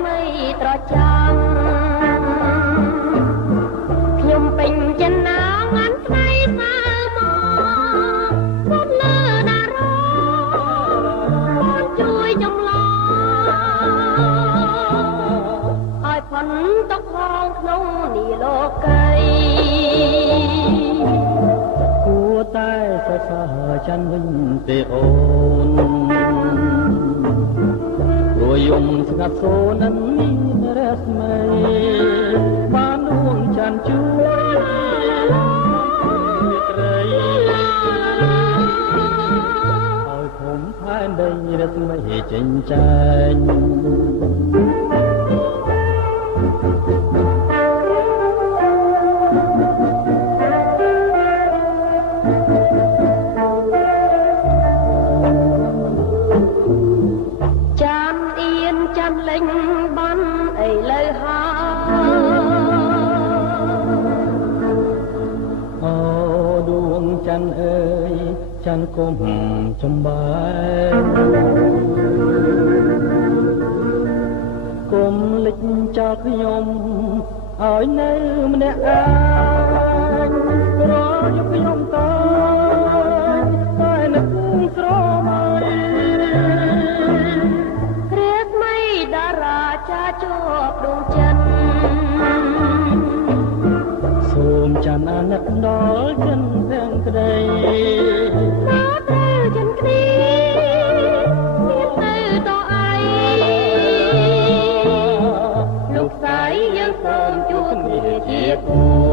ថ្មីត្រចាំខ្ញុំពេញចិនណាងាន់ស្ដីសើមកពុំលើតារជួយចម្លងឲ្យផុនទុកផងក្នុងនីលោកីគួរតែសរសើរច័ន្ទវិញទេអូនព្រោះយំស្ងាត់សូននឹងមានរស្មីបានដួងច័ន្ទជួយត្រីឲ្យខ្ញុំផែនដីរស្មីចេញចែងលេងបានអីលើហើយអូដួងច័ន្ទអើយច័ន្ទគុំចំបែគុំលិចចោលខ្ញុំឲ្យនៅម្នាក់ឯងរកខ្ញុំតើតែនឹកស្រមៃតារាចាជួបដួងចិនសូមច័ន្ទអាណិតដល់ចិនទាំងក្តីមកទៅចិនគ្នាមានទៅតអីលោកស្រីយើងសូមជួបគ្នាជាគូ